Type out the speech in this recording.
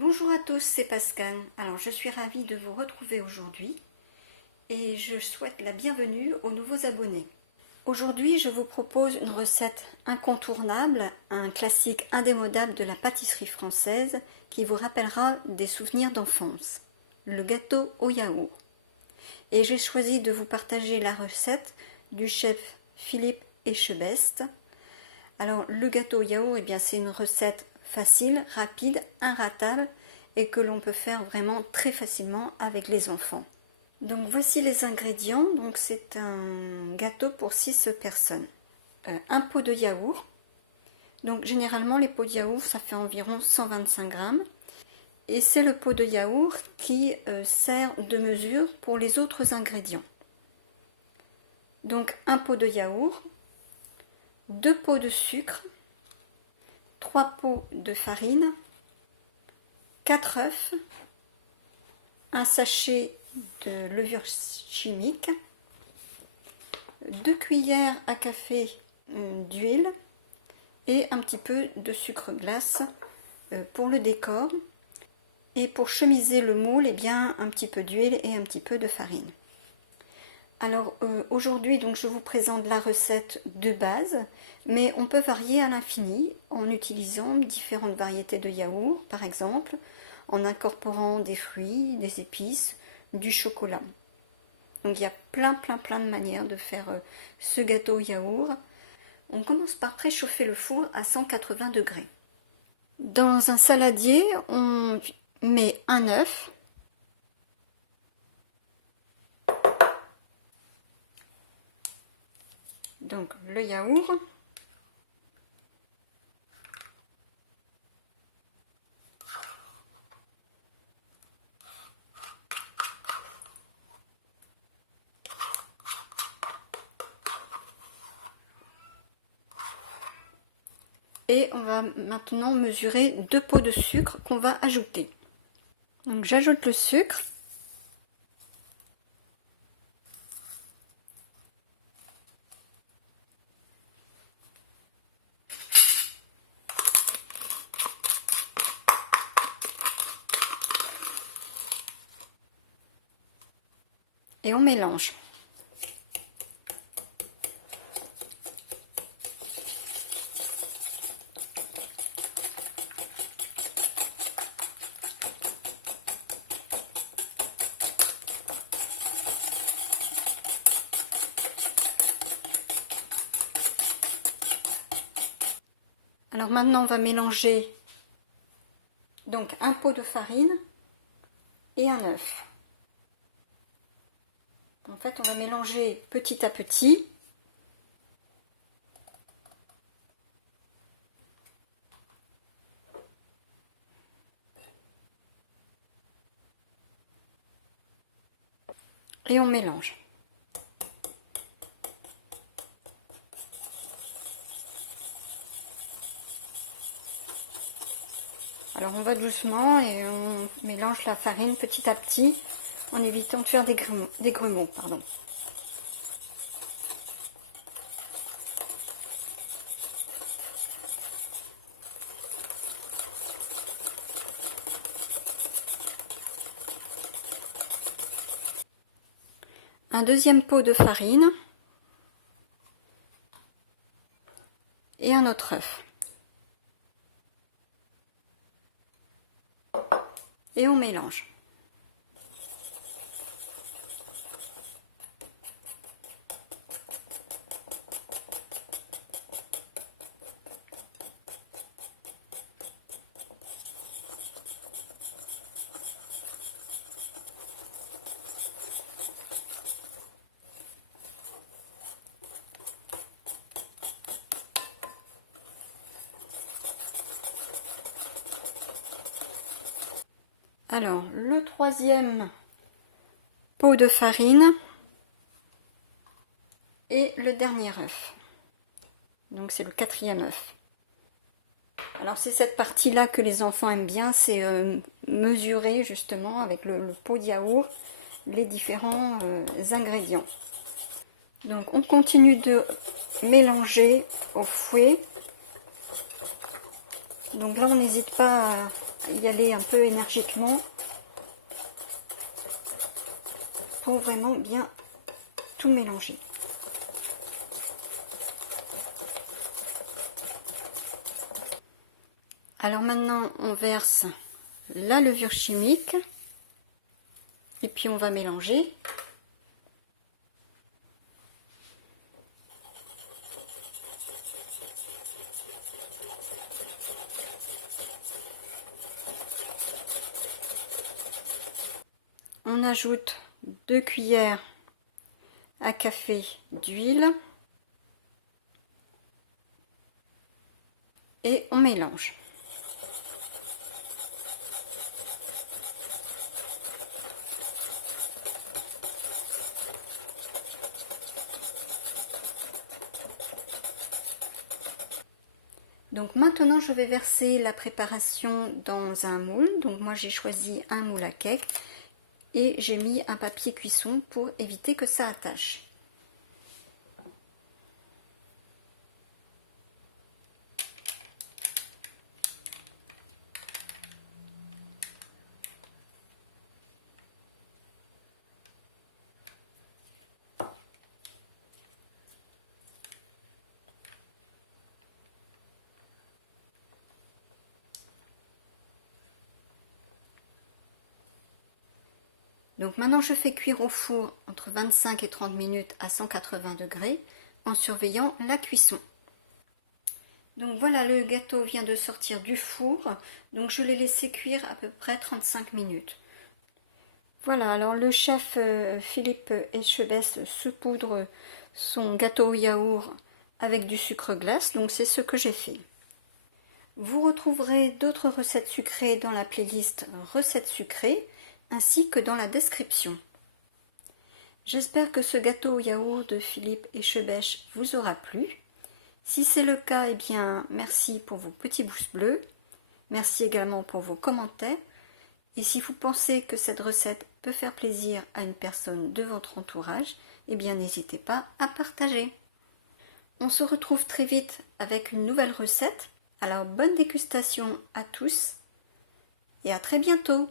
Bonjour à tous, c'est Pascal. Alors je suis ravie de vous retrouver aujourd'hui et je souhaite la bienvenue aux nouveaux abonnés. Aujourd'hui je vous propose une recette incontournable, un classique indémodable de la pâtisserie française qui vous rappellera des souvenirs d'enfance, le gâteau au yaourt. Et j'ai choisi de vous partager la recette du chef Philippe Etchebest. Alors le gâteau au yaourt, c'est une recette facile, rapide, inratable et que l'on peut faire vraiment très facilement avec les enfants. Donc voici les ingrédients. Donc c'est un gâteau pour 6 personnes. Un pot de yaourt. Donc généralement les pots de yaourt ça fait environ 125 grammes. Et c'est le pot de yaourt qui sert de mesure pour les autres ingrédients. Donc un pot de yaourt, 2 pots de sucre, 3 pots de farine, 4 œufs, un sachet de levure chimique, 2 cuillères à café d'huile et un petit peu de sucre glace pour le décor. Et pour chemiser le moule, un petit peu d'huile et un petit peu de farine. Alors aujourd'hui donc je vous présente la recette de base, mais on peut varier à l'infini en utilisant différentes variétés de yaourt, par exemple, en incorporant des fruits, des épices, du chocolat. Donc il y a plein de manières de faire ce gâteau au yaourt. On commence par préchauffer le four à 180 degrés. Dans un saladier, on met un œuf, donc le yaourt, et on va maintenant mesurer 2 pots de sucre qu'on va ajouter. Donc j'ajoute le sucre. Et on mélange. Alors maintenant on va mélanger donc un pot de farine et un œuf. En fait on va mélanger petit à petit. Et on mélange. Alors on va doucement et on mélange la farine petit à petit en évitant de faire des grumeaux. Pardon. Un deuxième pot de farine et un autre œuf. Et on mélange. Alors, le troisième pot de farine et le dernier œuf. Donc c'est le quatrième œuf. Alors c'est cette partie-là que les enfants aiment bien, c'est mesurer justement avec le pot de yaourt les différents ingrédients. Donc on continue de mélanger au fouet. Donc là on n'hésite pas y aller un peu énergiquement pour vraiment bien tout mélanger. Alors maintenant, on verse la levure chimique et puis on va mélanger. On ajoute 2 cuillères à café d'huile et on mélange. Donc maintenant je vais verser la préparation dans un moule. Donc moi j'ai choisi un moule à cake et j'ai mis un papier cuisson pour éviter que ça attache. Donc maintenant je fais cuire au four entre 25 et 30 minutes à 180 degrés en surveillant la cuisson. Donc voilà, le gâteau vient de sortir du four, donc je l'ai laissé cuire à peu près 35 minutes. Voilà, alors le chef Philippe Etchebest saupoudre son gâteau au yaourt avec du sucre glace, donc c'est ce que j'ai fait. Vous retrouverez d'autres recettes sucrées dans la playlist recettes sucrées, ainsi que dans la description. J'espère que ce gâteau au yaourt de Philippe Etchebest vous aura plu. Si c'est le cas, eh bien merci pour vos petits pouces bleus. Merci également pour vos commentaires. Et si vous pensez que cette recette peut faire plaisir à une personne de votre entourage, eh bien n'hésitez pas à partager. On se retrouve très vite avec une nouvelle recette. Alors bonne dégustation à tous et à très bientôt.